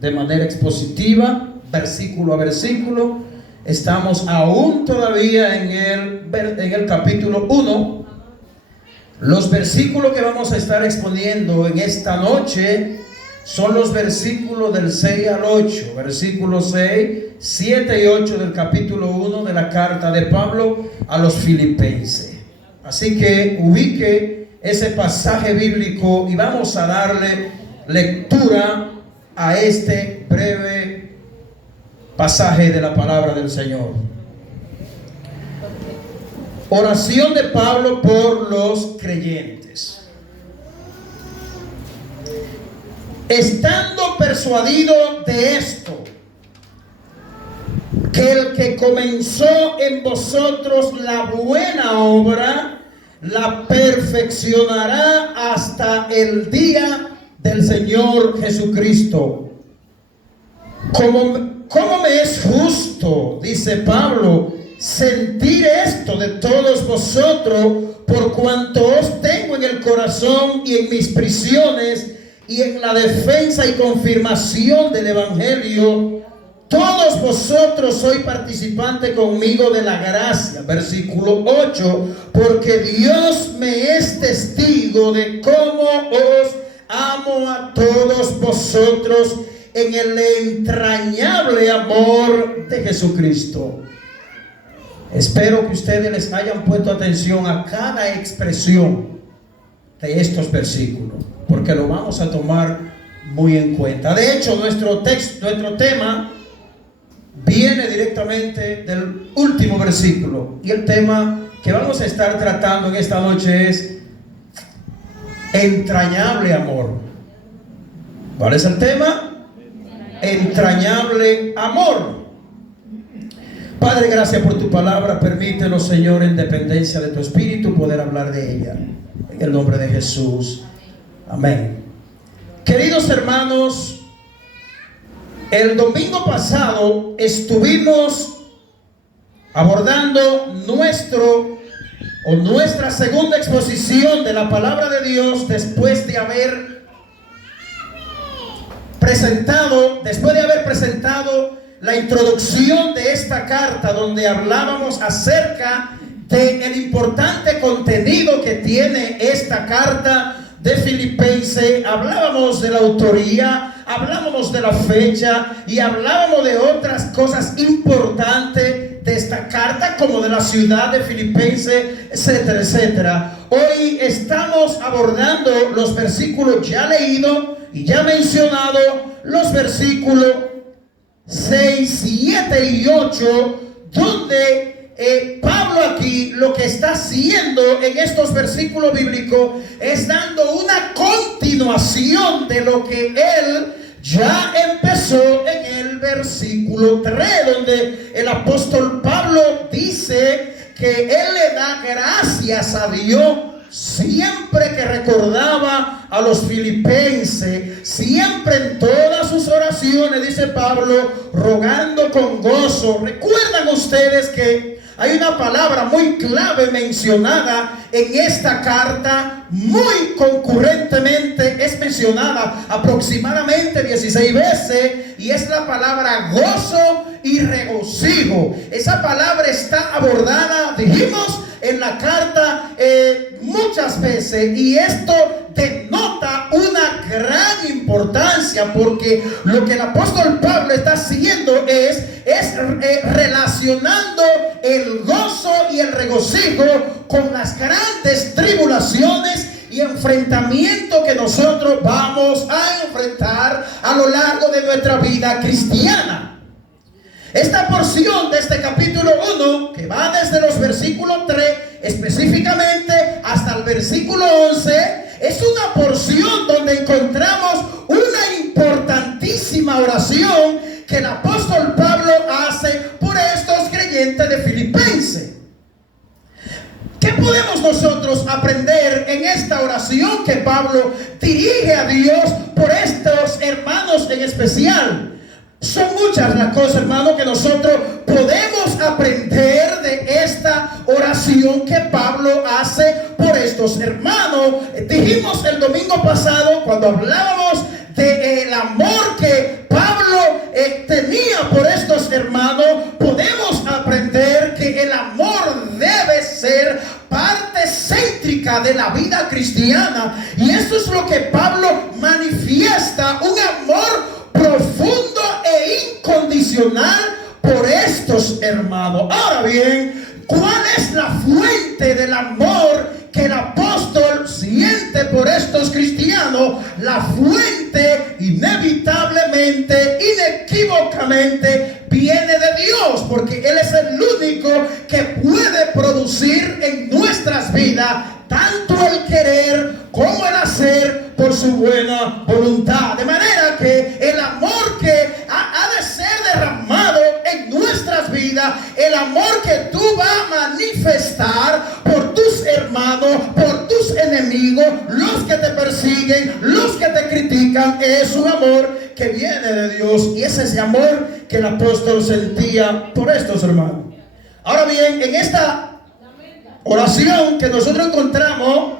de manera expositiva, versículo a versículo. Estamos aún todavía en el capítulo 1. Los versículos que vamos a estar exponiendo en esta noche son los versículos del 6 al 8, versículos 6, 7 y 8 del capítulo 1 de la carta de Pablo a los Filipenses. Así que ubique ese pasaje bíblico y vamos a darle lectura a este breve pasaje de la palabra del Señor. Oración de Pablo por los creyentes. Estando persuadido de esto, que el que comenzó en vosotros la buena obra, la perfeccionará hasta el día del Señor Jesucristo. ¿Cómo me es justo, dice Pablo, sentir esto de todos vosotros, por cuanto os tengo en el corazón y en mis prisiones y en la defensa y confirmación del Evangelio? Todos vosotros sois participantes conmigo de la gracia. Versículo 8. Porque Dios me es testigo de cómo os amo a todos vosotros en el entrañable amor de Jesucristo. Espero que ustedes les hayan puesto atención a cada expresión de estos versículos, porque lo vamos a tomar muy en cuenta. De hecho, nuestro tema viene directamente del último versículo, y el tema que vamos a estar tratando en esta noche es entrañable amor. ¿Cuál es el tema? Entrañable amor. Padre, gracias por tu palabra. Permítenos, Señor, en dependencia de tu Espíritu, poder hablar de ella. En el nombre de Jesús. Amén. Queridos hermanos, el domingo pasado estuvimos abordando nuestra segunda exposición de la palabra de Dios después de haber presentado la introducción de esta carta, donde hablábamos acerca del importante contenido que tiene esta carta de Filipenses. Hablábamos de la autoría, hablábamos de la fecha y hablábamos de otras cosas importantes de esta carta, como de la ciudad de Filipenses, etcétera, etcétera. Hoy estamos abordando los versículos ya leídos y ya mencionados, los versículos 6, 7 y 8, donde Pablo aquí lo que está haciendo en estos versículos bíblicos es dando una continuación de lo que él ya empezó en el versículo 3, donde el apóstol Pablo dice que él le da gracias a Dios siempre que recordaba a los filipenses, siempre en todas sus oraciones, dice Pablo, rogando con gozo. ¿Recuerdan ustedes que hay una palabra muy clave mencionada en esta carta? Muy concurrentemente es mencionada aproximadamente 16 veces, y es la palabra gozo y regocijo. Esa palabra está abordada, dijimos, en la carta muchas veces, y esto denota una gran importancia, porque lo que el apóstol Pablo está haciendo es relacionando el gozo y el regocijo con las grandes tribulaciones y enfrentamientos que nosotros vamos a enfrentar a lo largo de nuestra vida cristiana. Esta porción de este capítulo 1, que va desde los versículos 3 específicamente hasta el versículo 11, es una porción donde encontramos una importantísima oración que el apóstol Pablo hace por estos creyentes de Filipenses. ¿Qué podemos nosotros aprender en esta oración que Pablo dirige a Dios por estos hermanos en especial? Son muchas las cosas, hermano, que nosotros podemos aprender de esta oración que Pablo hace por estos hermanos. Dijimos el domingo pasado, cuando hablábamos del amor que Pablo acerca de la vida cristiana. Y eso es lo que Pablo manifiesta, un amor profundo e incondicional por estos hermanos. Ahora bien, ¿cuál es la fuente del amor que el apóstol siente por estos cristianos? La fuente inevitablemente, inequívocamente viene de Dios, porque Él es el único que puede producir en nuestras vidas tanto el querer como el hacer por su buena voluntad. De manera que el amor que ha de ser derramado en nuestras vidas, el amor que tú vas a manifestar por tus hermanos, por tus enemigos, los que te persiguen, los que te critican, es un amor que viene de Dios. Y es ese amor que el apóstol sentía por estos hermanos. Ahora bien, en esta oración que nosotros encontramos,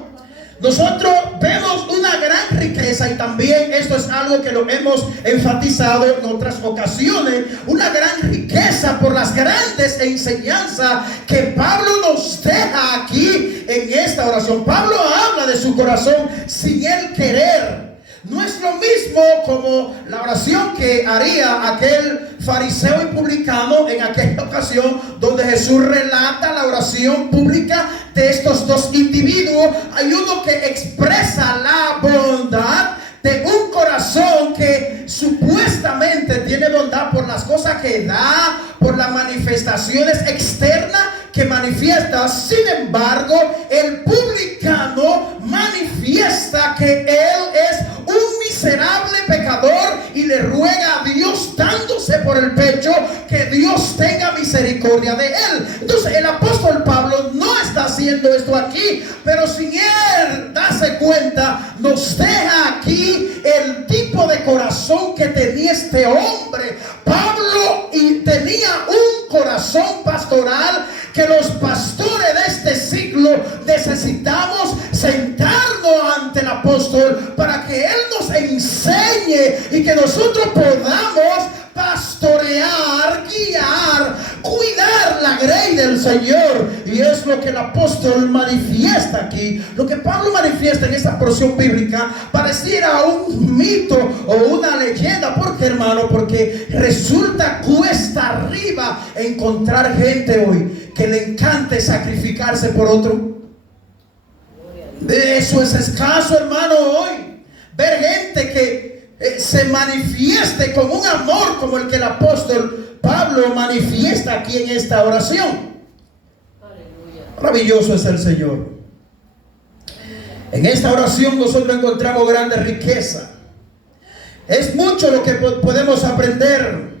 nosotros vemos una gran riqueza, y también esto es algo que lo hemos enfatizado en otras ocasiones, una gran riqueza por las grandes enseñanzas que Pablo nos deja aquí en esta oración. Pablo habla de su corazón sin él querer. No es lo mismo como la oración que haría aquel fariseo y publicano en aquella ocasión, donde Jesús relata la oración pública de estos dos individuos. Hay uno que expresa la bondad de un corazón que supuestamente tiene bondad por las cosas que da, por las manifestaciones externas que manifiesta. Sin embargo, el publicano manifiesta que él es un miserable pecador y le ruega a Dios, dándose por el pecho, que Dios tenga misericordia de él. Entonces el apóstol Pablo no está haciendo esto aquí, pero sin él darse cuenta, nos deja aquí el tipo de corazón que tenía este hombre. Pablo tenía un corazón pastoral que los pastores de este siglo necesitamos sentarnos ante el apóstol para que él nos enseñe y que nosotros podamos pastorear, guiar, cuidar la grey del Señor. Y es lo que el apóstol manifiesta aquí. Lo que Pablo manifiesta en esta porción bíblica pareciera un mito o una leyenda. ¿Por qué, hermano? Porque resulta cuesta arriba encontrar gente hoy que le encante sacrificarse por otro. De eso es escaso, hermano, hoy. Ver gente que se manifieste con un amor como el que el apóstol Pablo manifiesta aquí en esta oración. Maravilloso es el Señor. En esta oración nosotros encontramos grande riqueza. Es mucho lo que podemos aprender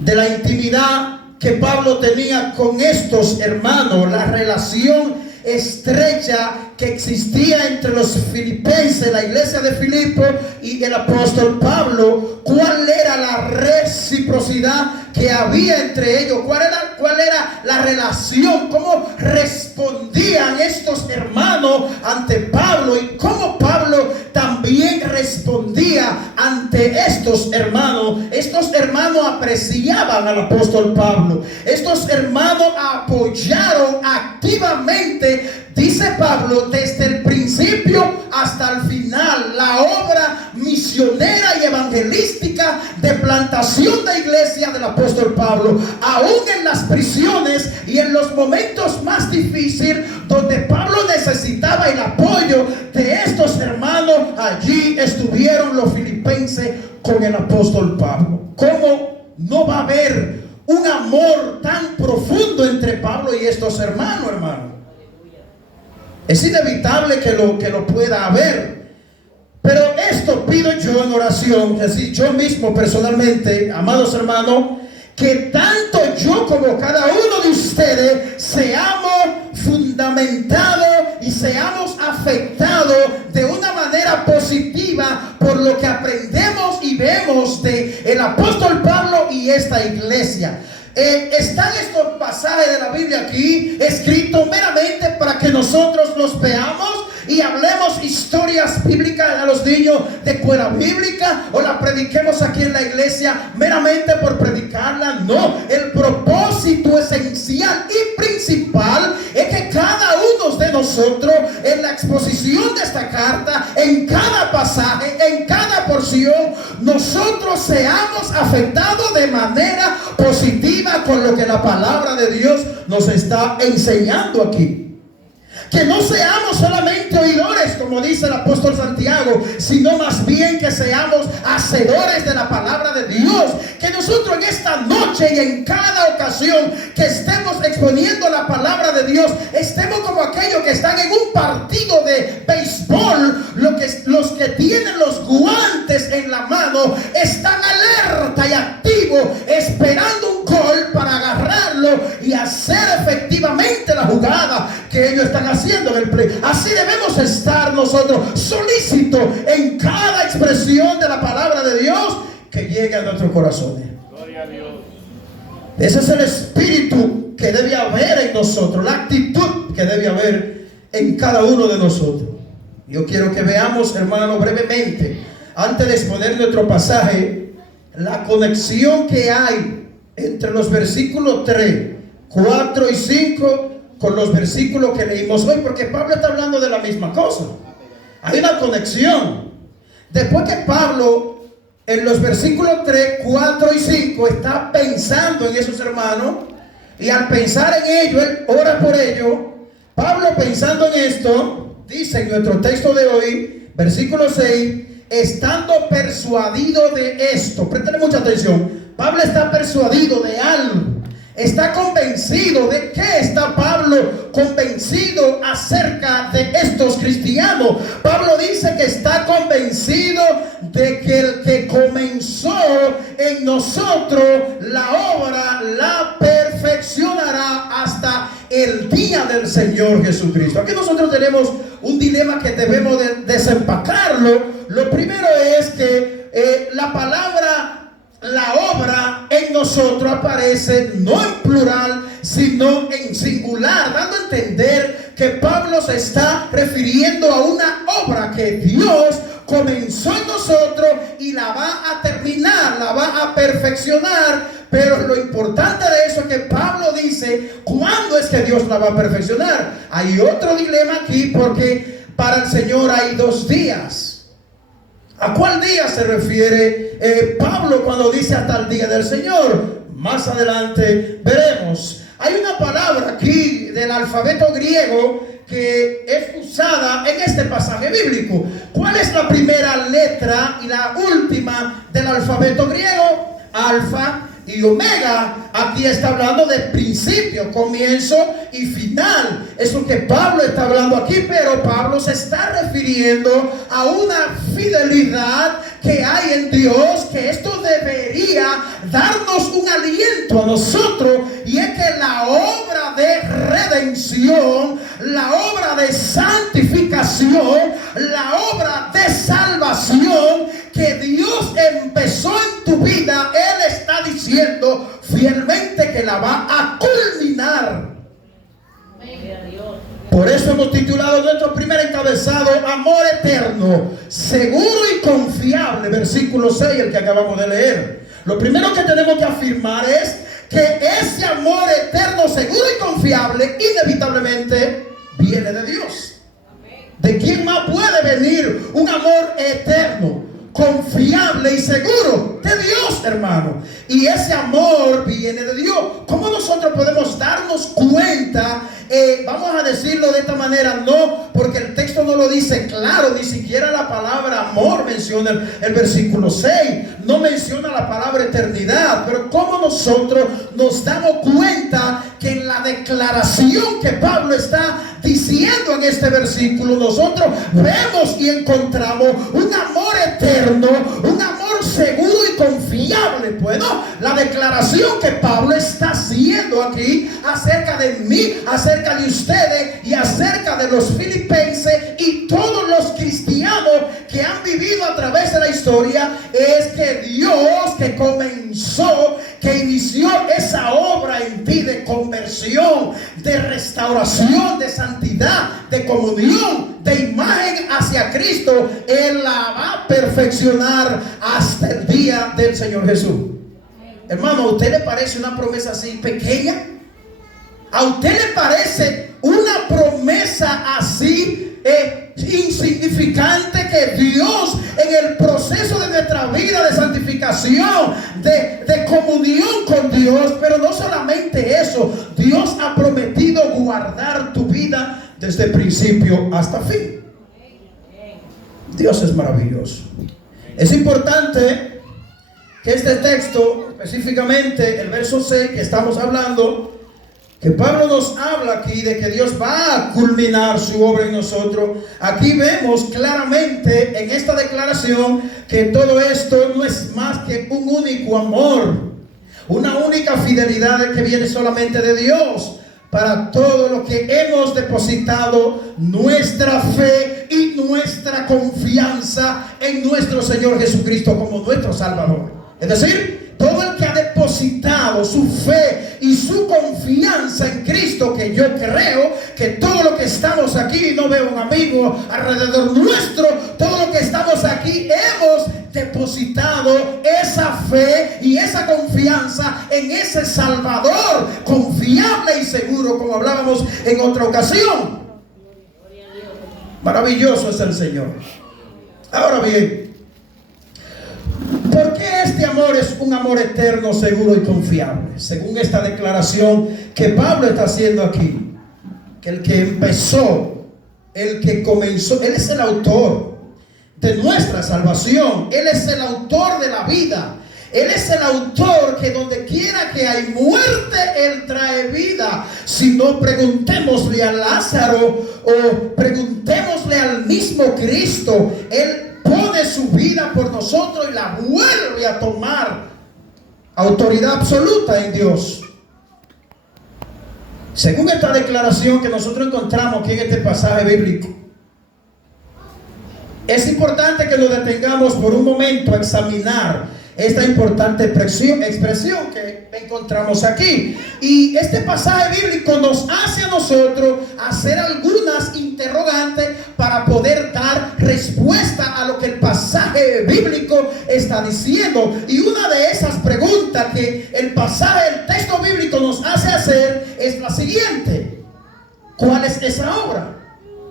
de la intimidad que Pablo tenía con estos hermanos, la relación estrecha que existía entre los filipenses, la iglesia de Filipo, y el apóstol Pablo. ¿Cuál era la reciprocidad que había entre ellos? ¿Cuál era la relación? ¿Cómo respondían estos hermanos ante Pablo? Y cómo Pablo también respondía ante estos hermanos. Estos hermanos apreciaban al apóstol Pablo. Estos hermanos apoyaron activamente, dice Pablo, desde el principio hasta el final, la obra misionera y evangelística de plantación de iglesia del apóstol Pablo. Aún en las prisiones y en los momentos más difíciles, donde Pablo necesitaba el apoyo de estos hermanos, allí estuvieron los filipenses con el apóstol Pablo. ¿Cómo no va a haber un amor tan profundo entre Pablo y estos hermanos, hermano? Es inevitable que lo pueda haber. Pero esto pido yo en oración, es decir, yo mismo personalmente, amados hermanos, que tanto yo como cada uno de ustedes seamos fundamentados y seamos afectados de una manera positiva por lo que aprendemos y vemos de el apóstol Pablo y esta iglesia. Están estos pasajes de la Biblia aquí escritos meramente para que nosotros los veamos y hablemos historias bíblicas a los niños de escuela bíblica, o la prediquemos aquí en la iglesia meramente por predicarla. No, el propósito esencial y principal es que cada uno de nosotros nosotros en la exposición de esta carta, en cada pasaje, en cada porción, nosotros seamos afectados de manera positiva con lo que la palabra de Dios nos está enseñando aquí. Que no seamos solamente oidores, como dice el apóstol Santiago, sino más bien que seamos hacedores de la palabra de Dios. Que nosotros en esta noche y en cada ocasión que estemos exponiendo la palabra de Dios, estemos como aquellos que están en un partido de béisbol. Los que tienen los guantes en la mano están alerta y activos, esperando un gol para agarrarlo y hacer efectivamente la jugada que ellos están haciendo en el play. Así debemos estar nosotros, solícitos en cada expresión de la palabra de Dios que llegue a nuestros corazones. Gloria a Dios. Ese es el espíritu que debe haber en nosotros, la actitud que debe haber en cada uno de nosotros. Yo quiero que veamos, hermano, brevemente, antes de exponer nuestro pasaje, la conexión que hay entre los versículos 3, 4 y 5 con los versículos que leímos hoy, porque Pablo está hablando de la misma cosa. Hay una conexión. Después que Pablo en los versículos 3, 4 y 5 está pensando en esos hermanos, y al pensar en ello, él ora por ellos. Pablo, pensando en esto, dice en nuestro texto de hoy, versículo 6, estando persuadido de esto. Préstale mucha atención. Pablo está persuadido de algo. Está convencido. ¿De qué está Pablo convencido acerca de estos cristianos? Pablo dice que está convencido de que el que comenzó en nosotros la obra la perfeccionará hasta el día del Señor Jesucristo. Aquí nosotros tenemos un dilema que debemos de desempacarlo. Lo primero es que la palabra, la obra en nosotros aparece no en plural, sino en singular, dando a entender que Pablo se está refiriendo a una obra que Dios comenzó en nosotros y la va a terminar, la va a perfeccionar. Pero lo importante de eso es que Pablo dice, ¿cuándo es que Dios la va a perfeccionar? Hay otro dilema aquí, porque para el Señor hay 2 días. ¿A cuál día se refiere Pablo cuando dice hasta el día del Señor? Más adelante veremos. Hay una palabra aquí del alfabeto griego que es usada en este pasaje bíblico. ¿Cuál es la primera letra y la última del alfabeto griego? Alfa y omega. Aquí está hablando de principio, comienzo y final. Es lo que Pablo está hablando aquí, pero Pablo se está refiriendo a una fidelidad que hay en Dios, que esto debería darnos un aliento a nosotros, y es que la obra de redención, la obra de santificación, la obra de salvación que Dios empezó en tu vida, Él está diciendo fielmente que la va a culminar. Por eso hemos titulado nuestro primer encabezado Amor Eterno, Seguro y Confiable, versículo 6, el que acabamos de leer. Lo primero que tenemos que afirmar es que ese amor eterno, seguro y confiable, inevitablemente viene de Dios. ¿De quién más puede venir un amor eterno, confiable y seguro? De Dios, hermano. Y ese amor viene de Dios. ¿Cómo nosotros podemos darnos cuenta? Vamos a decirlo de esta manera, no porque el texto no lo dice claro, ni siquiera la palabra amor menciona el versículo 6, no menciona la palabra eternidad. Pero ¿cómo nosotros nos damos cuenta que en la declaración que Pablo está diciendo en este versículo, nosotros vemos y encontramos un amor eterno, un amor seguro y confiable? Bueno, la declaración que Pablo está haciendo aquí acerca de mí, acerca de ustedes y acerca de los filipenses y todos los cristianos que han vivido a través de la historia, es que Dios, que comenzó, que inició esa obra en ti de conversión, de restauración, de santidad, de comunión, de imagen hacia Cristo, Él la va a perfeccionar hasta el día del Señor Jesús. Hermano, ¿a usted le parece una promesa así pequeña? ¿A usted le parece una promesa piensa así insignificante que Dios, en el proceso de nuestra vida de santificación, de comunión con Dios, pero no solamente eso, Dios ha prometido guardar tu vida desde principio hasta fin. Dios es maravilloso. Es importante que este texto, específicamente el verso 6 que estamos hablando, que Pablo nos habla aquí de que Dios va a culminar su obra en nosotros. Aquí vemos claramente en esta declaración que todo esto no es más que un único amor, una única fidelidad que viene solamente de Dios para todo lo que hemos depositado nuestra fe y nuestra confianza en nuestro Señor Jesucristo como nuestro Salvador. Es decir, todo el que ha depositado su fe y su confianza en Cristo, que yo creo que todo lo que estamos aquí, no veo un amigo alrededor nuestro, todo lo que estamos aquí hemos depositado esa fe y esa confianza en ese Salvador confiable y seguro, como hablábamos en otra ocasión. Maravilloso es el Señor. Ahora bien, ¿por qué este amor es un amor eterno, seguro y confiable? Según esta declaración que Pablo está haciendo aquí, que el que empezó, el que comenzó, Él es el autor de nuestra salvación. Él es el autor de la vida. Él es el autor que donde quiera que hay muerte, Él trae vida. Si no, preguntémosle a Lázaro o preguntémosle al mismo Cristo. Él pone su vida por nosotros y la vuelve a tomar. Autoridad absoluta en Dios. Según esta declaración que nosotros encontramos aquí en este pasaje bíblico, es importante que nos detengamos por un momento a examinar esta importante expresión que encontramos aquí. Y este pasaje bíblico nos hace a nosotros hacer algunas interrogantes para poder dar respuesta a lo que el pasaje bíblico está diciendo. Y una de esas preguntas que el texto bíblico nos hace hacer es la siguiente: ¿cuál es esa obra?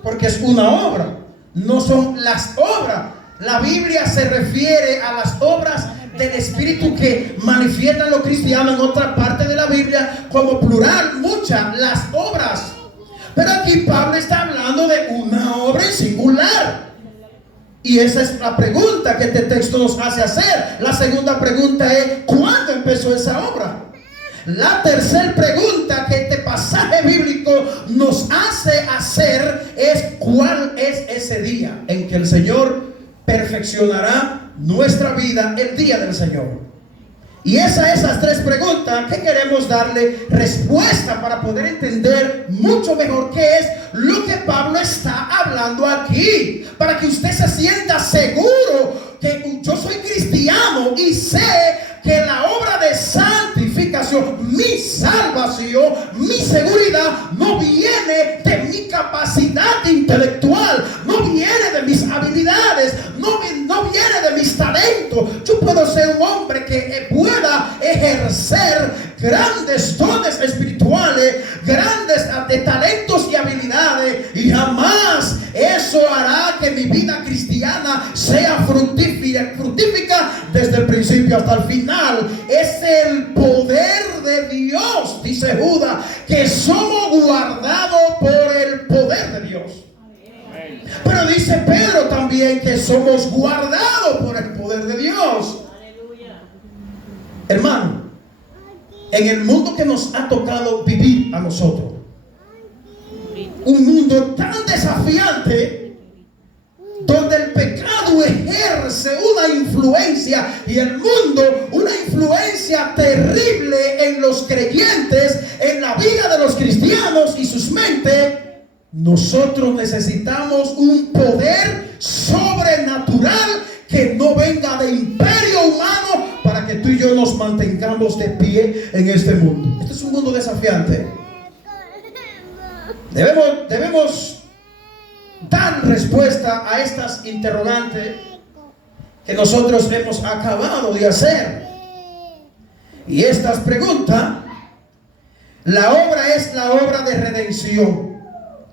Porque es una obra, no son las obras. La Biblia se refiere a las obras del Espíritu que manifiestan los cristianos en otra parte de la Biblia como plural, muchas, las obras. Pero aquí Pablo está hablando de una obra en singular. Y esa es la pregunta que este texto nos hace hacer. La segunda pregunta es: ¿cuándo empezó esa obra? La tercera pregunta que este pasaje bíblico nos hace hacer es: ¿cuál es ese día en que el Señor perfeccionará nuestra vida, el día del Señor? Y esas tres preguntas que queremos darle respuesta para poder entender mucho mejor qué es lo que Pablo está hablando aquí, para que usted se sienta seguro que yo soy cristiano y sé que la obra de santificación, mi salvación, mi seguridad no viene de mi capacidad intelectual, no viene de mis habilidades, no viene de mis talentos. Yo puedo ser un hombre que pueda ejercer grandes dones espirituales, grandes de talentos y habilidades, y jamás eso hará que mi vida cristiana sea fructífera desde el principio hasta el final. Es el poder de Dios, dice Judas, que somos guardados por el poder de Dios. Pero dice Pedro también que somos guardados por el poder de Dios. Hermano, en el mundo que nos ha tocado vivir a nosotros, un mundo tan desafiante, donde el pecado ejerce una influencia, y el mundo una influencia terrible en los creyentes, en la vida de los cristianos y sus mentes, nosotros necesitamos un poder sobrenatural que no venga de imperio humano para que tú y yo nos mantengamos de pie en este mundo. Este es un mundo desafiante. Debemos dar respuesta a estas interrogantes que nosotros hemos acabado de hacer. Y estas preguntas: la obra es la obra de redención.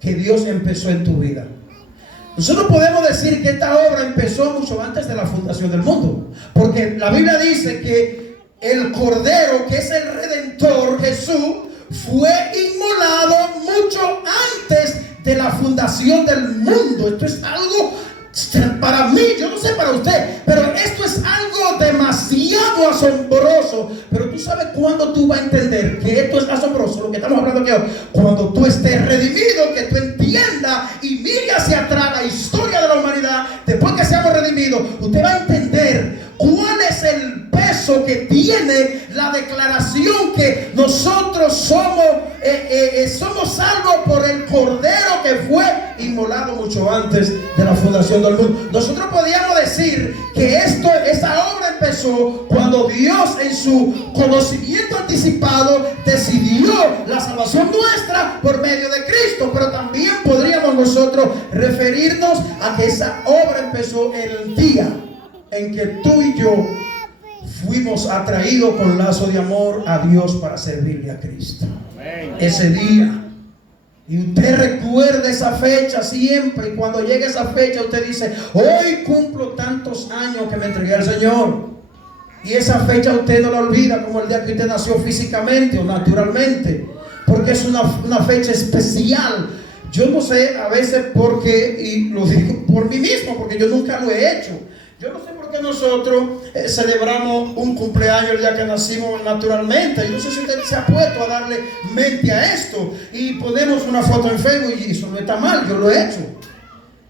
que Dios empezó en tu vida. Nosotros podemos decir que esta obra empezó mucho antes de la fundación del mundo, porque la Biblia dice que el Cordero, que es el Redentor, Jesús, fue inmolado mucho antes de la fundación del mundo. Esto es algo, para mí, yo no sé para usted, pero esto es algo demasiado asombroso. Pero tú sabes cuándo tú vas a entender que esto es asombroso, lo que estamos hablando aquí hoy. Cuando tú estés redimido, que tú entiendas y mire hacia atrás la historia de la humanidad. Después que seamos redimidos, usted va a entender cuál es el peso que tiene la declaración que nosotros somos salvos por el Cordero que fue inmolado mucho antes de la fundación del mundo. Nosotros podríamos decir que esa obra empezó cuando Dios, en su conocimiento anticipado, decidió la salvación nuestra por medio de Cristo. Pero también podríamos nosotros referirnos a que esa obra empezó el día en que tú y yo fuimos atraídos con lazo de amor a Dios para servirle a Cristo. Ese día. Y usted recuerda esa fecha siempre. Y cuando llegue esa fecha usted dice: hoy cumplo tantos años que me entregué al Señor. Y esa fecha usted no la olvida como el día que usted nació físicamente o naturalmente, porque es una fecha especial. Yo no sé a veces por qué, y lo digo por mí mismo, porque yo nunca lo he hecho. Yo no sé por qué nosotros celebramos un cumpleaños el día que nacimos naturalmente. Yo no sé si usted se ha puesto a darle mente a esto y ponemos una foto en Facebook, y eso no está mal, yo lo he hecho.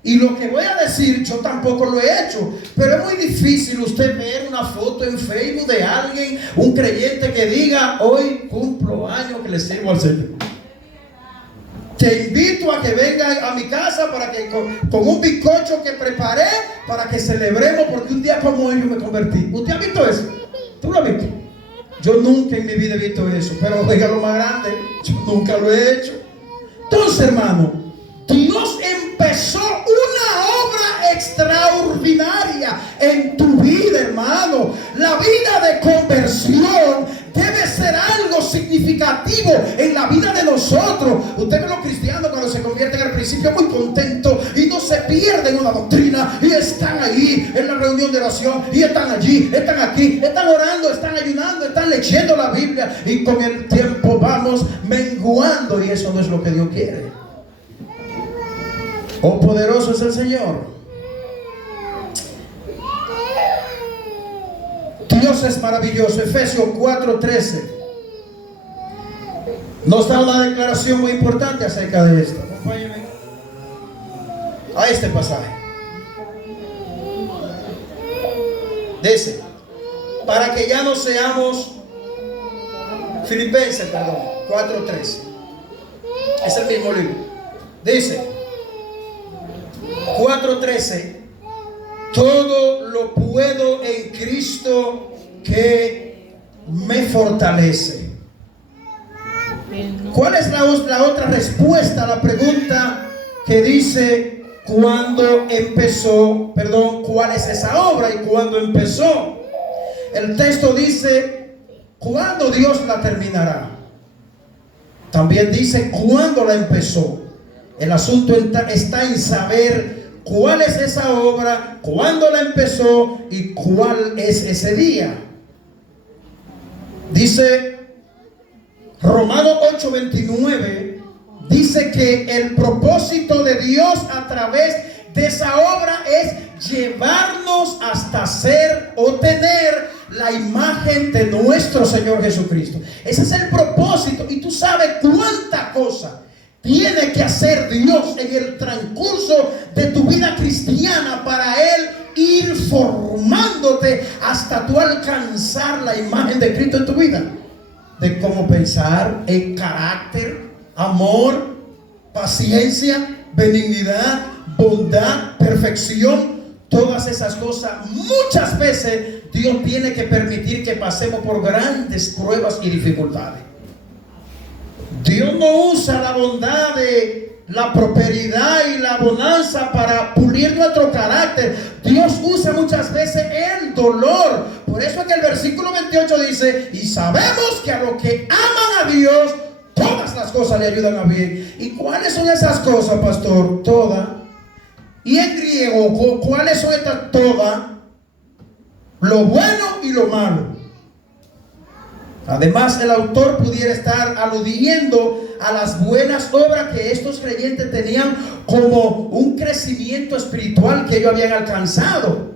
Y lo que voy a decir, yo tampoco lo he hecho. Pero es muy difícil usted ver una foto en Facebook de alguien, un creyente, que diga: hoy cumplo años que le sirvo al Señor. Te invito a que venga a mi casa para que con un bizcocho que preparé para que celebremos, porque un día como hoy yo me convertí. ¿Usted ha visto eso? ¿Tú lo has visto? Yo nunca en mi vida he visto eso. Pero oiga lo más grande, yo nunca lo he hecho. Entonces, hermano, Dios empezó una obra extraordinaria en tu vida, hermano. La vida de conversión debe ser algo significativo en la vida de nosotros. Usted ve los cristianos cuando se convierten al principio muy contentos y no se pierden una doctrina, y están ahí en la reunión de oración, y están allí, están aquí, están orando, están ayunando, están leyendo la Biblia, y con el tiempo vamos menguando, y eso no es lo que Dios quiere. Oh, poderoso es el Señor. Dios es maravilloso. Efesios 4:13 nos da una declaración muy importante acerca de esto. Acompáñenme a este pasaje. Dice: para que ya no seamos Filipenses, 4:13. Es el mismo libro. Dice 4:13: todo lo puedo en Cristo que me fortalece. ¿Cuál es la otra respuesta a la pregunta que dice cuándo empezó? ¿Cuál es esa obra y cuándo empezó? El texto dice cuándo Dios la terminará. También dice cuándo la empezó. El asunto está en saber cuál es esa obra, cuándo la empezó y cuál es ese día. Dice Romanos 8:29, dice que el propósito de Dios a través de esa obra es llevarnos hasta ser o tener la imagen de nuestro Señor Jesucristo. Ese es el propósito. Y tú sabes cuánta cosa tiene que hacer Dios en el transcurso de tu vida cristiana para Él ir formándote hasta tú alcanzar la imagen de Cristo en tu vida. De cómo pensar, el carácter, amor, paciencia, benignidad, bondad, perfección. Todas esas cosas, muchas veces Dios tiene que permitir que pasemos por grandes pruebas y dificultades. Dios no usa la bondad, la prosperidad y la bonanza para pulir nuestro carácter. Dios usa muchas veces el dolor. Por eso es que el versículo 28 dice: y sabemos que a los que aman a Dios, todas las cosas le ayudan a bien. ¿Y cuáles son esas cosas, pastor? Todas. Y en griego, ¿cuáles son estas todas? Lo bueno y lo malo. Además, el autor pudiera estar aludiendo a las buenas obras que estos creyentes tenían como un crecimiento espiritual que ellos habían alcanzado.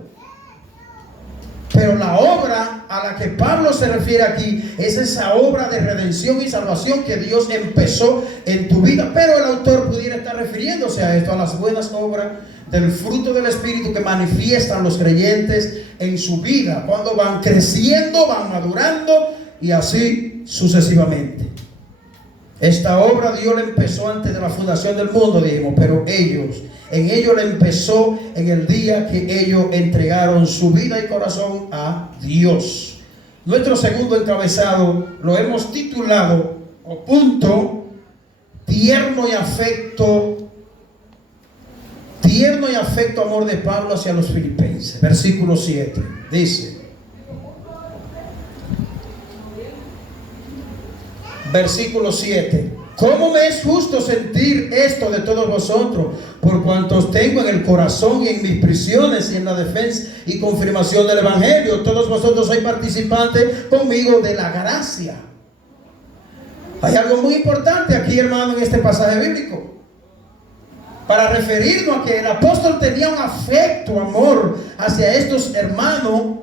Pero la obra a la que Pablo se refiere aquí es esa obra de redención y salvación que Dios empezó en tu vida. Pero el autor pudiera estar refiriéndose a esto, a las buenas obras del fruto del Espíritu que manifiestan los creyentes en su vida, cuando van creciendo, van madurando y así sucesivamente. Esta obra Dios la empezó antes de la fundación del mundo, dijimos, pero en ellos la empezó en el día que ellos entregaron su vida y corazón a Dios. Nuestro segundo encabezado lo hemos titulado, o punto, tierno y afecto amor de Pablo hacia los filipenses. Versículo 7, dice, versículo 7: ¿Cómo me es justo sentir esto de todos vosotros, por cuanto os tengo en el corazón y en mis prisiones y en la defensa y confirmación del Evangelio? Todos vosotros sois participantes conmigo de la gracia. Hay algo muy importante aquí, hermano, en este pasaje bíblico, para referirnos a que el apóstol tenía un afecto, amor hacia estos hermanos.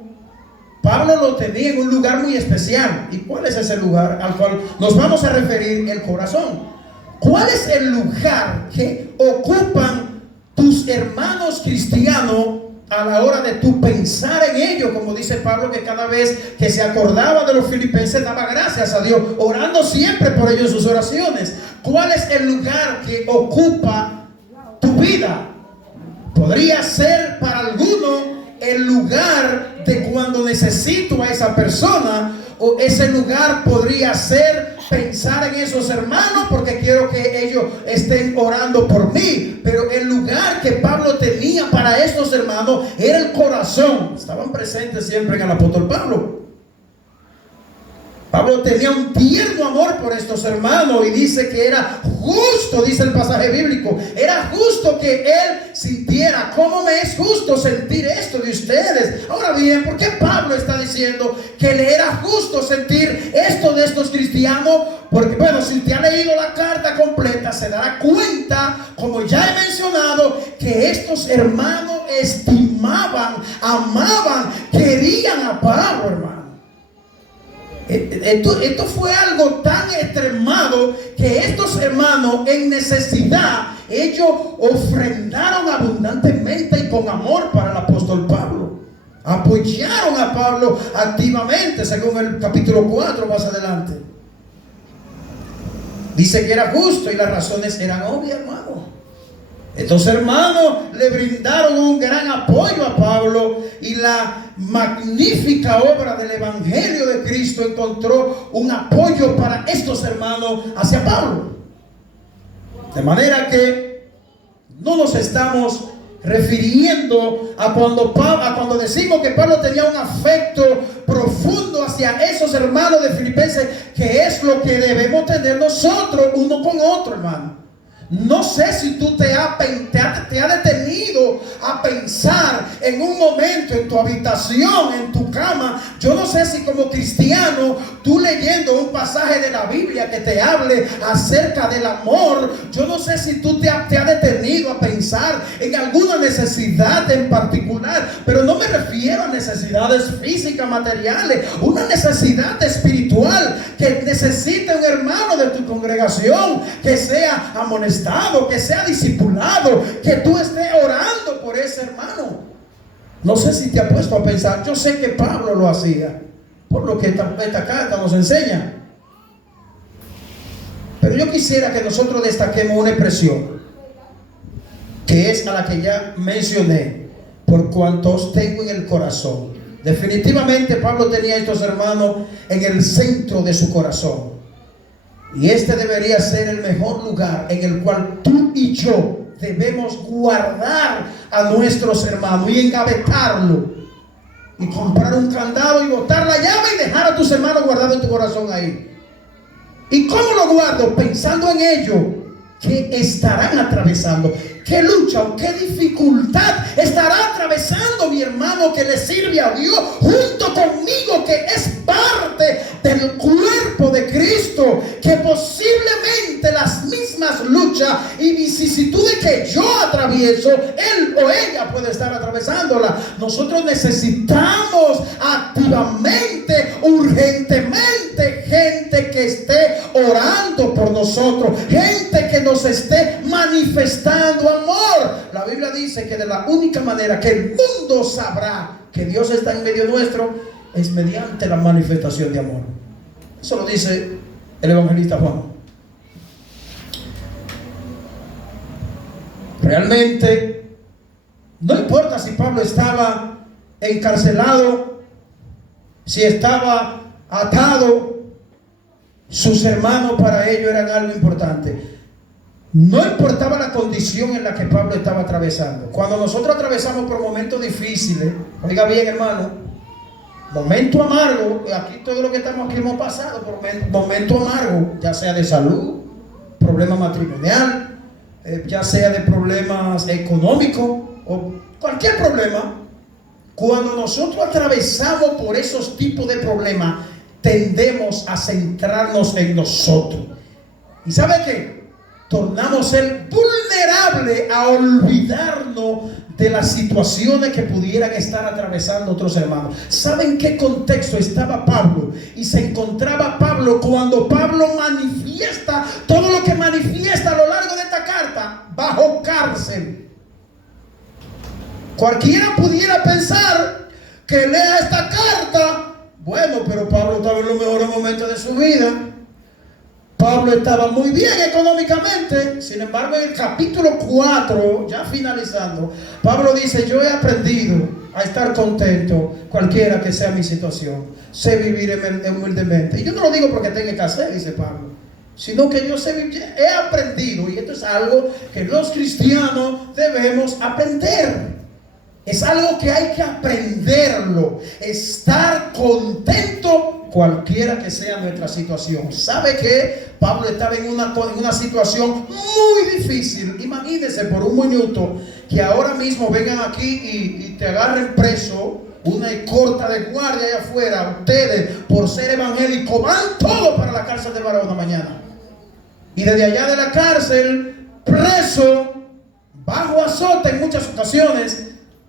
Pablo lo tenía en un lugar muy especial. ¿Y cuál es ese lugar al cual nos vamos a referir? El corazón. ¿Cuál es el lugar que ocupan tus hermanos cristianos a la hora de tú pensar en ellos? Como dice Pablo, que cada vez que se acordaba de los filipenses daba gracias a Dios, orando siempre por ellos en sus oraciones. ¿Cuál es el lugar que ocupa tu vida? Podría ser para alguno el lugar de cuando necesito a esa persona, o ese lugar podría ser pensar en esos hermanos porque quiero que ellos estén orando por mí. Pero el lugar que Pablo tenía para estos hermanos era el corazón. Estaban presentes siempre en el apóstol Pablo. Pablo tenía un tierno amor por estos hermanos y dice que era justo, dice el pasaje bíblico, era justo que él sintiera. ¿Cómo me es justo sentir esto de ustedes? Ahora bien, ¿por qué Pablo está diciendo que le era justo sentir esto de estos cristianos? Porque, bueno, si te ha leído la carta completa, se dará cuenta, como ya he mencionado, que estos hermanos estimaban, amaban, querían a Pablo, hermano. Esto fue algo tan extremado que estos hermanos en necesidad, ellos ofrendaron abundantemente y con amor para el apóstol Pablo. Apoyaron a Pablo activamente, según el capítulo 4 más adelante. Dice que era justo y las razones eran obvias, hermano. Estos hermanos le brindaron un gran apoyo a Pablo, y la magnífica obra del Evangelio de Cristo encontró un apoyo para estos hermanos hacia Pablo. De manera que no nos estamos refiriendo a cuando decimos que Pablo tenía un afecto profundo hacia esos hermanos de Filipenses, que es lo que debemos tener nosotros uno con otro, hermano. No sé si tú te has detenido a pensar en un momento en tu habitación, en tu cama. Yo no sé si como cristiano, tú leyendo un pasaje de la Biblia que te hable acerca del amor, yo no sé si tú te has detenido a pensar en alguna necesidad en particular, pero no me refiero a necesidades físicas, materiales, una necesidad espiritual que necesita un hermano de tu congregación que sea amonestado, que sea discipulado, que tú estés orando por ese hermano. No sé si te has puesto a pensar. Yo sé que Pablo lo hacía, por lo que esta carta nos enseña. Pero yo quisiera que nosotros destaquemos una expresión, que es a la que ya mencioné: por cuanto os tengo en el corazón. Definitivamente Pablo tenía a estos hermanos en el centro de su corazón. Y este debería ser el mejor lugar en el cual tú y yo debemos guardar a nuestros hermanos y engavetarlo, y comprar un candado y botar la llave y dejar a tus hermanos guardados en tu corazón ahí. ¿Y cómo lo guardo? Pensando en ello que estarán atravesando. ¿Qué lucha o qué dificultad estará atravesando mi hermano que le sirve a Dios junto conmigo, que es parte del cuerpo de Cristo, que posiblemente las mismas luchas y vicisitudes que yo atravieso, él o ella puede estar atravesándola? Nosotros necesitamos activamente, urgentemente, gente que esté orando por nosotros, gente que nos esté manifestando amor. La Biblia dice que de la única manera que el mundo sabrá que Dios está en medio nuestro es mediante la manifestación de amor. Eso lo dice el evangelista Juan. Realmente no importa si Pablo estaba encarcelado, si estaba atado, sus hermanos para ellos eran algo importante. No importaba la condición en la que Pablo estaba atravesando. Cuando nosotros atravesamos por momentos difíciles, oiga bien, hermano, momento amargo, aquí todo lo que estamos aquí hemos pasado por momento amargo, ya sea de salud, problema matrimonial, ya sea de problemas económicos o cualquier problema. Cuando nosotros atravesamos por esos tipos de problemas, tendemos a centrarnos en nosotros. ¿Y sabe qué? Tornamos a ser vulnerables a olvidarnos de las situaciones que pudieran estar atravesando otros hermanos. ¿Saben qué contexto estaba Pablo? Y se encontraba Pablo cuando Pablo manifiesta todo lo que manifiesta a lo largo de esta carta, bajo cárcel. Cualquiera pudiera pensar que lea esta carta, bueno, pero Pablo estaba en los mejores momentos de su vida. Pablo estaba muy bien económicamente. Sin embargo, en el capítulo 4, ya finalizando, Pablo dice: yo he aprendido a estar contento cualquiera que sea mi situación. Sé vivir humildemente. Y yo no lo digo porque tenga que hacer, dice Pablo, sino que yo he aprendido, y esto es algo que los cristianos debemos aprender. Es algo que hay que aprenderlo. Estar contento cualquiera que sea nuestra situación. ¿Sabe qué? Pablo estaba en una situación muy difícil. Imagínense por un minuto que ahora mismo vengan aquí y te agarren preso, una escolta de guardia allá afuera. Ustedes, por ser evangélicos, van todos para la cárcel de Barahona mañana. Y desde allá de la cárcel, preso, bajo azote en muchas ocasiones,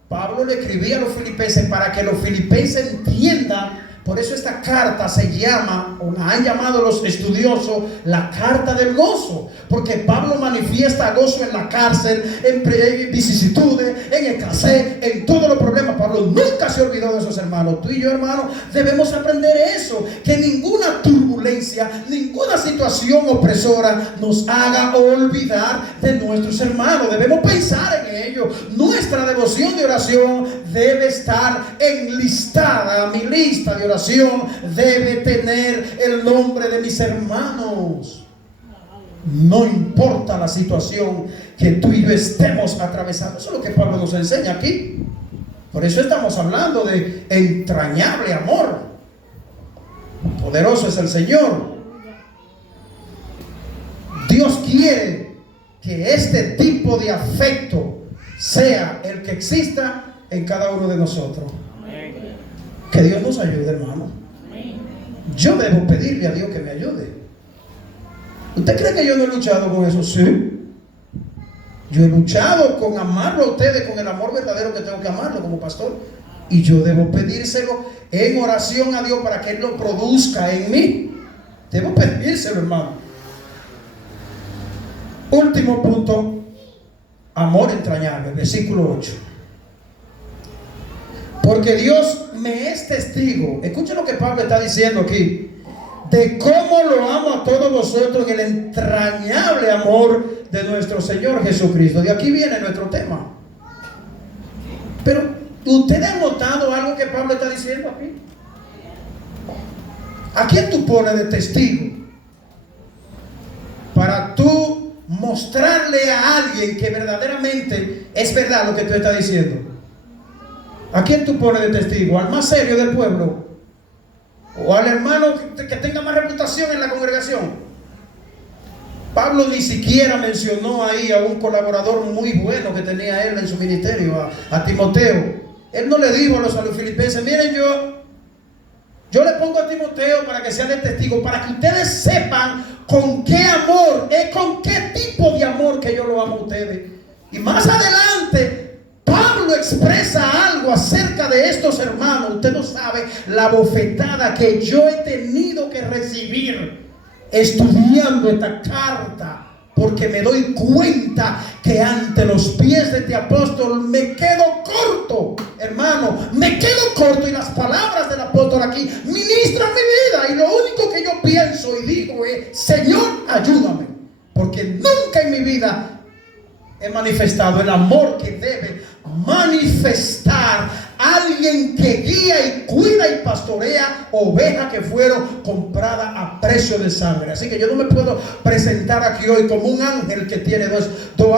Pablo le escribía a los filipenses para que los filipenses entiendan. Por eso esta carta se llama, o la han llamado los estudiosos, la carta del gozo. Porque Pablo manifiesta gozo en la cárcel, en vicisitudes, en escasez, en todos los problemas. Pablo nunca se olvidó de esos hermanos. Tú y yo, hermanos, debemos aprender eso. Que ninguna turbulencia, ninguna situación opresora nos haga olvidar de nuestros hermanos. Debemos pensar en ello. Nuestra devoción de oración debe estar enlistada. Mi lista de oración debe tener el nombre de mis hermanos. No importa la situación que tú y yo estemos atravesando. Eso es lo que Pablo nos enseña aquí. Por eso estamos hablando de entrañable amor. Poderoso es el Señor. Dios quiere que este tipo de afecto sea el que exista en cada uno de nosotros. Que Dios nos ayude, hermano. Yo debo pedirle a Dios que me ayude. ¿Usted cree que yo no he luchado con eso? Sí. Yo he luchado con amarlo a ustedes, con el amor verdadero que tengo que amarlo como pastor. Y yo debo pedírselo en oración a Dios para que Él lo produzca en mí. Debo pedírselo, hermano. Último punto. Amor entrañable, versículo 8. Porque Dios me es testigo. Escuchen lo que Pablo está diciendo aquí. De cómo lo amo a todos vosotros en el entrañable amor de nuestro Señor Jesucristo. De aquí viene nuestro tema. Pero ¿ustedes han notado algo que Pablo está diciendo aquí? ¿A quién tú pones de testigo? Para tú mostrarle a alguien que verdaderamente es verdad lo que tú estás diciendo. ¿A quién tú pones de testigo? ¿Al más serio del pueblo? ¿O al hermano que tenga más reputación en la congregación? Pablo ni siquiera mencionó ahí a un colaborador muy bueno que tenía él en su ministerio, a Timoteo. Él no le dijo a los filipenses: miren, yo le pongo a Timoteo para que sea de testigo, para que ustedes sepan con qué amor, con qué tipo de amor que yo lo amo a ustedes. Y más adelante Pablo expresa algo acerca de estos hermanos. Usted no sabe la bofetada que yo he tenido que recibir estudiando esta carta, porque me doy cuenta que ante los pies de este apóstol me quedo corto, hermano, me quedo corto, y las palabras del apóstol aquí ministran mi vida, y lo único que yo pienso y digo es: Señor, ayúdame, porque nunca en mi vida he manifestado el amor que debe manifestar alguien que guía y cuida y pastorea ovejas que fueron compradas a precio de sangre. Así que yo no me puedo presentar aquí hoy como un ángel que tiene dos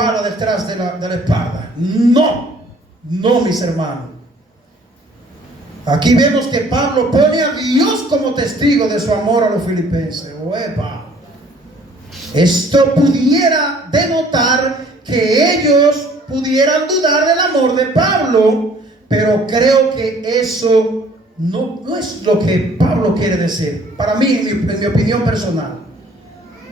alas detrás de la espalda. No, mis hermanos. Aquí vemos que Pablo pone a Dios como testigo de su amor a los filipenses. ¡Oepa! Esto pudiera denotar que ellos pudieran dudar del amor de Pablo, pero creo que eso no es lo que Pablo quiere decir. Para mí, en mi opinión personal,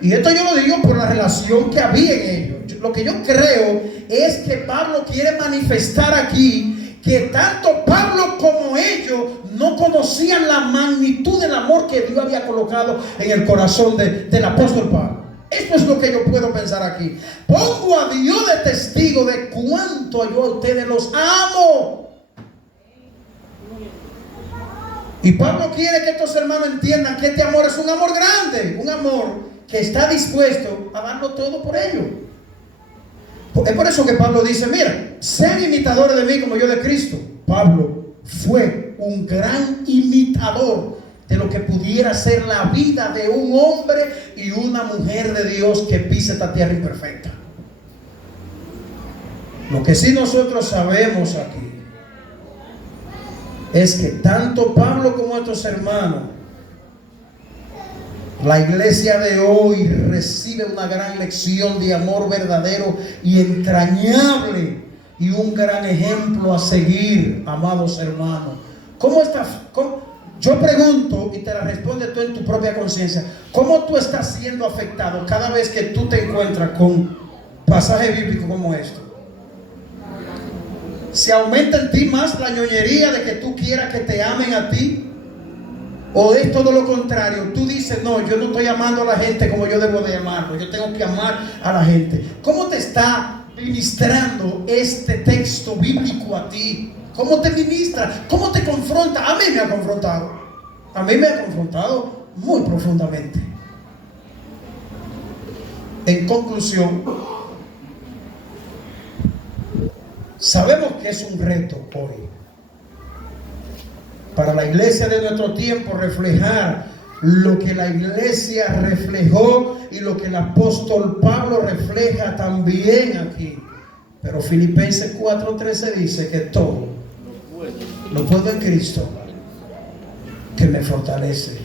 y esto yo lo digo por la relación que había en ellos, lo que yo creo es que Pablo quiere manifestar aquí que tanto Pablo como ellos no conocían la magnitud del amor que Dios había colocado en el corazón del apóstol Pablo. Esto es lo que yo puedo pensar aquí. Pongo a Dios de testigo de cuánto yo a ustedes los amo. Y Pablo quiere que estos hermanos entiendan que este amor es un amor grande, un amor que está dispuesto a darlo todo por ellos. Es por eso que Pablo dice: mira, sean imitadores de mí como yo de Cristo. Pablo fue un gran imitador de lo que pudiera ser la vida de un hombre y una mujer de Dios que pisa esta tierra imperfecta. Lo que sí nosotros sabemos aquí es que tanto Pablo como estos hermanos, la iglesia de hoy recibe una gran lección de amor verdadero y entrañable, y un gran ejemplo a seguir, amados hermanos. Yo pregunto, y te la respondes tú en tu propia conciencia: ¿cómo tú estás siendo afectado cada vez que tú te encuentras con pasajes bíblicos como esto? ¿Se aumenta en ti más la ñoñería de que tú quieras que te amen a ti? ¿O es todo lo contrario? Tú dices: no, yo no estoy amando a la gente como yo debo de amarlo, yo tengo que amar a la gente. ¿Cómo te está ministrando este texto bíblico a ti? ¿Cómo te ministra? ¿Cómo te confronta? A mí me ha confrontado. A mí me ha confrontado muy profundamente. En conclusión, sabemos que es un reto hoy para la iglesia de nuestro tiempo reflejar lo que la iglesia reflejó y lo que el apóstol Pablo refleja también aquí. Pero Filipenses 4:13 dice que todo lo puedo en Cristo que me fortalece.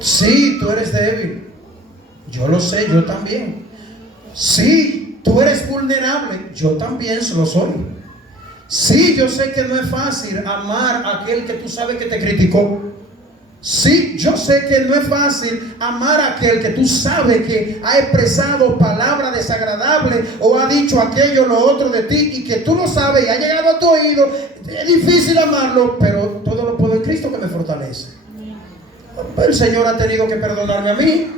Sí, tú eres débil, yo lo sé, yo también. Sí, tú eres vulnerable, yo también lo soy. Sí, yo sé que no es fácil amar a aquel que tú sabes que te criticó. Sí, yo sé que no es fácil amar a aquel que tú sabes que ha expresado palabras desagradables o ha dicho aquello o lo otro de ti, y que tú lo sabes y ha llegado a tu oído. Es difícil amarlo, pero todo lo puedo en Cristo que me fortalece. Pero el Señor ha tenido que perdonarme a mí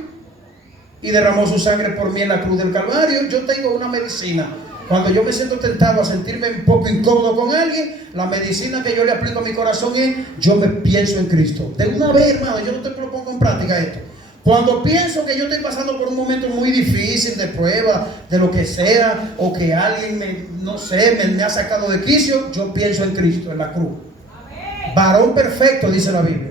y derramó su sangre por mí en la cruz del Calvario. Yo tengo una medicina. Cuando yo me siento tentado a sentirme un poco incómodo con alguien, la medicina que yo le aplico a mi corazón es: yo me pienso en Cristo. De una vez, hermano, yo no te lo pongo en práctica esto. Cuando pienso que yo estoy pasando por un momento muy difícil de prueba, de lo que sea, o que alguien me ha sacado de quicio, yo pienso en Cristo, en la cruz. Amén. Varón perfecto, dice la Biblia.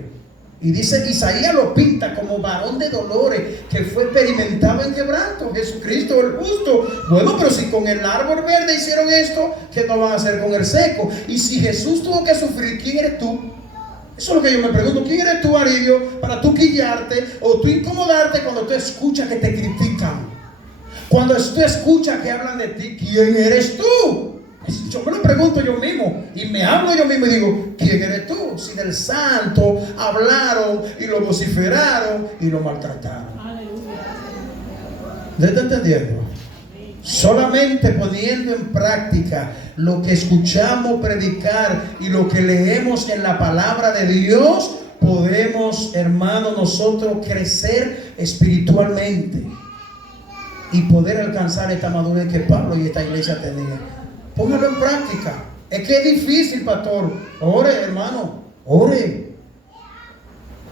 Y dice, Isaías lo pinta como varón de dolores, que fue experimentado en quebranto. Jesucristo el justo. Bueno, pero si con el árbol verde hicieron esto, ¿qué no van a hacer con el seco? Y si Jesús tuvo que sufrir, ¿quién eres tú? Eso es lo que yo me pregunto. ¿Quién eres tú, Aridio, para tú quillarte o tú incomodarte cuando tú escuchas que te critican? Cuando tú escuchas que hablan de ti, ¿quién eres tú? Yo me lo pregunto yo mismo y me hablo yo mismo y digo, ¿quién eres tú? Si del santo hablaron y lo vociferaron y lo maltrataron. ¿Usted está entendiendo? Solamente poniendo en práctica lo que escuchamos predicar y lo que leemos en la palabra de Dios, podemos, hermanos, nosotros crecer espiritualmente y poder alcanzar esta madurez que Pablo y esta iglesia tenía. Póngalo en práctica. Es que es difícil, pastor. Ore, hermano, ore.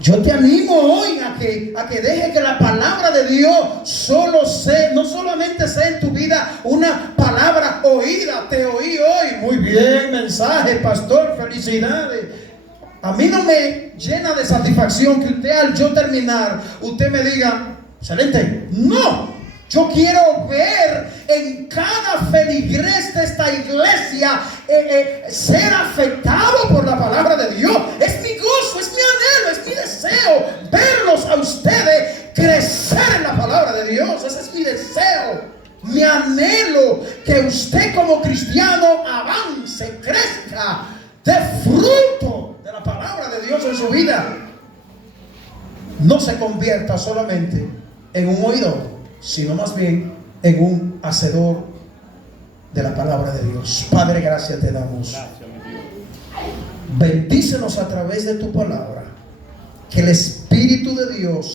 Yo te animo hoy a que deje que la palabra de Dios no solamente sea en tu vida una palabra oída. Te oí hoy. Muy bien, mensaje, pastor, felicidades. A mí no me llena de satisfacción que usted, al yo terminar, usted me diga, excelente. No. Yo quiero ver en cada feligrés de esta iglesia ser afectado por la palabra de Dios. Es mi gozo, es mi anhelo, es mi deseo verlos a ustedes crecer en la palabra de Dios. Ese es mi deseo, mi anhelo, que usted como cristiano avance, crezca, dé fruto de la palabra de Dios en su vida. No se convierta solamente en un oidor, sino más bien en un hacedor de la palabra de Dios. Padre, gracias te damos. Bendícenos a través de tu palabra. Que el Espíritu de Dios